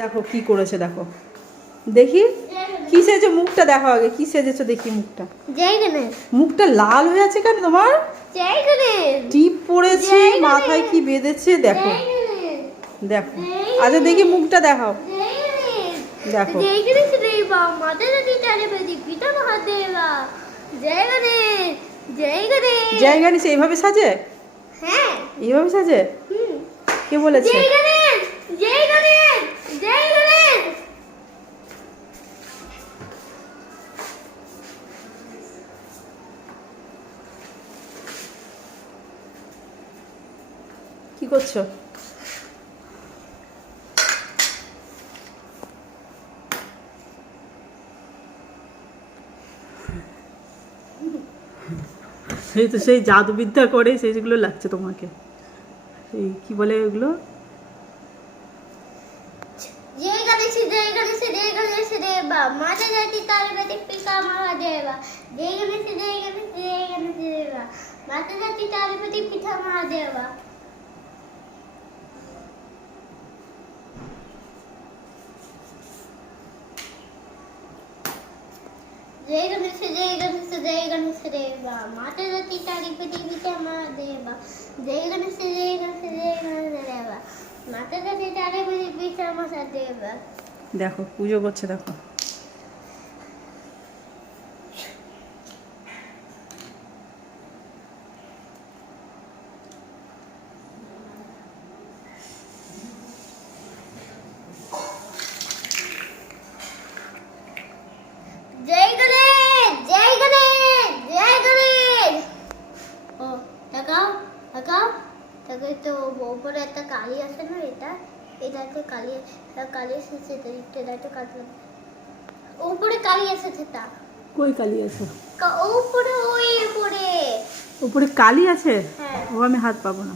দেখো কি করেছে, দেখো দেখি কি সেজেছো, মুখটা দেখো আগে কি সেজেছো দেখি মুখটা। মুখটা লাল হয়ে আছে কেন তোমার? টিপ পড়েছে, মাথায় কি বেঁধেছে দেখো দেখো। আচ্ছা দেখি মুখটা দেখাও, দেখো জয় গণেশ এইভাবে সাজে? হ্যাঁ এইভাবে সাজে? কে বলেছে? কি করছো? সেই তো সেই জাদুবিদ্যা করে সেইগুলো লাগছে তোমাকে। এই কি বলে ওগুলো? जय गणेश जय गणेश जय गणेश देवा माता जाति तारपति पिता महादेवा जय गणेश जय गणेश जय गणेश देवा माता जाति तारपति पिता महादेवा जय गणेश जय गणेश जय गणेश देवा माता जाति तारपति पिता महादेवा जय गणेश जय गणेश जय गणेश देवा माता जाति तारपति पिता महादेवा। দেখো পুজো করছে দেখো। जय गणेश जय गणेश जय गणेश। ओ তাকাও তাকাও তাকে তো উপরে একটা কালি আছে না, এটা এটাতে কালি কালি এসেছে, এটা কাটলাম উপরে কালি এসেছে। তা কই কালি আছে? উপরে ওই উপরে উপরে কালি আছে? হ্যাঁ। ও আমি হাত পাবো না।